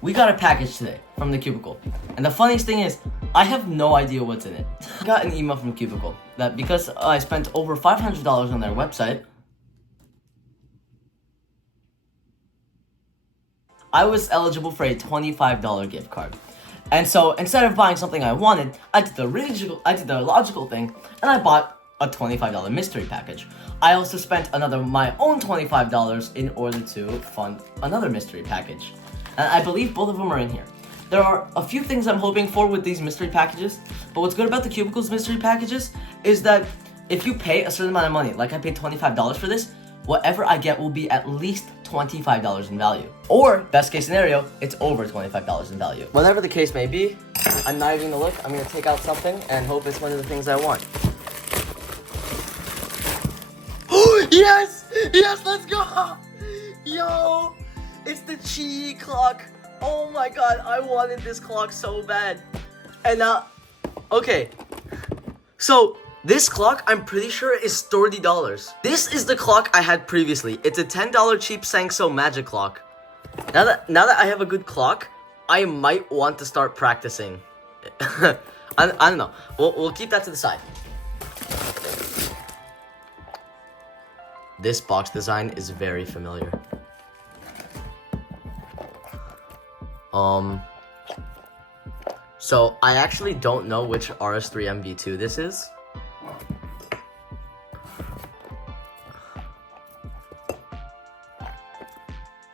We got a package today from the Cubicle. And the funniest thing is, I have no idea what's in it. I got an email from Cubicle that because I spent over $500 on their website, I was eligible for a $25 gift card. And so instead of buying something I wanted, I did the logical thing, and I bought a $25 mystery package. I also spent my own $25 in order to fund another mystery package. And I believe both of them are in here. There are a few things I'm hoping for with these mystery packages, but what's good about the Cubicle's mystery packages is that if you pay a certain amount of money, like I paid $25 for this, whatever I get will be at least $25 in value. Or, best case scenario, it's over $25 in value. Whatever the case may be, I'm not even gonna look. I'm gonna take out something and hope it's one of the things I want. Yes! Yes, let's go! Yo! It's the Qi clock. Oh my god, I wanted this clock so bad. And okay. So, this clock, I'm pretty sure is $30. This is the clock I had previously. It's a $10 cheap Sangso magic clock. Now that I have a good clock, I might want to start practicing. I don't know. We'll keep that to the side. This box design is very familiar. So I actually don't know which RS3 MV2 this is.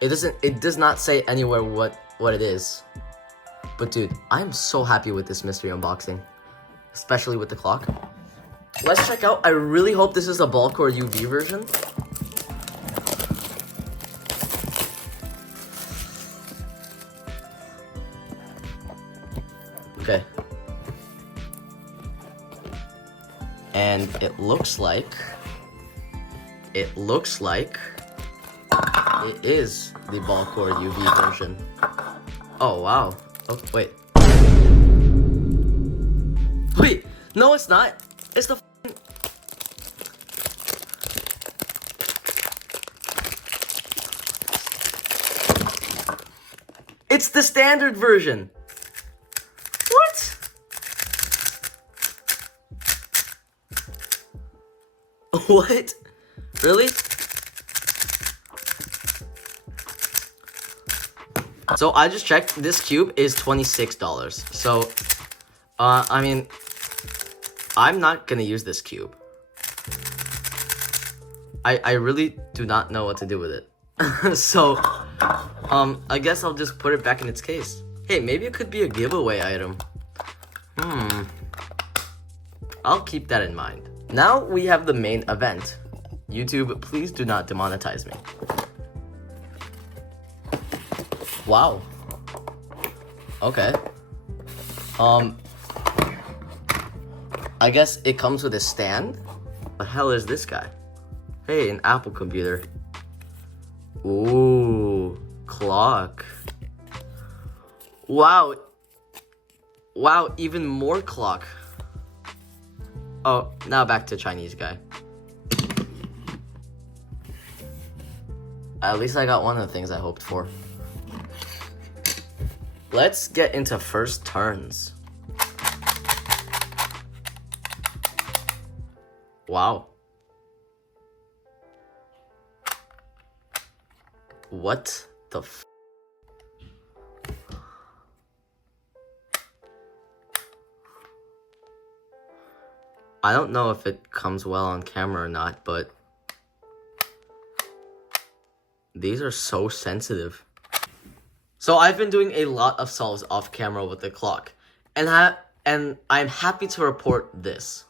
It does not say anywhere what it is. But dude, I'm so happy with this mystery unboxing. Especially with the clock. Let's check out. I really hope this is a bulk or UV version. Okay. And it looks like it is the Balcor UV version. Oh wow. Oh wait. Wait, no it's not. It's the It's the standard version. What? What? Really? So I just checked, this cube is $26. So, I mean, I'm not gonna use this cube. I really do not know what to do with it. So, I guess I'll just put it back in its case. Hey, maybe it could be a giveaway item. I'll keep that in mind. Now we have the main event. YouTube, please do not demonetize me. Wow. Okay. I guess it comes with a stand? The hell is this guy? Hey, an Apple computer. Ooh, clock. Wow. Wow, even more clock. Oh, now back to Chinese guy. At least I got one of the things I hoped for. Let's get into first turns. Wow. What the f? I don't know if it comes well on camera or not, but these are so sensitive. So I've been doing a lot of solves off camera with the clock, and I'm happy to report this.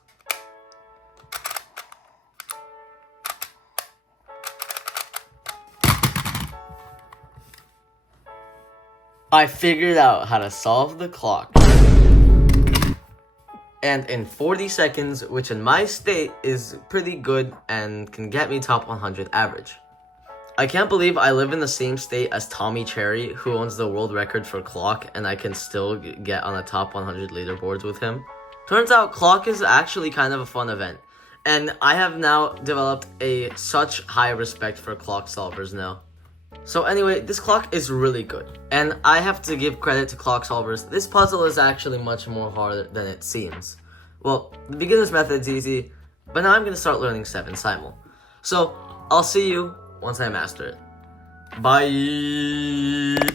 I figured out how to solve the clock. And in 40 seconds, which in my state is pretty good and can get me top 100 average. I can't believe I live in the same state as Tommy Cherry, who owns the world record for clock, and I can still get on the top 100 leaderboards with him. Turns out clock is actually kind of a fun event, and I have now developed such high respect for clock solvers now. So anyway, this clock is really good. And I have to give credit to clock solvers. This puzzle is actually much more harder than it seems. Well, the beginner's method's easy, but now I'm going to start learning 7 simul. So, I'll see you once I master it. Bye!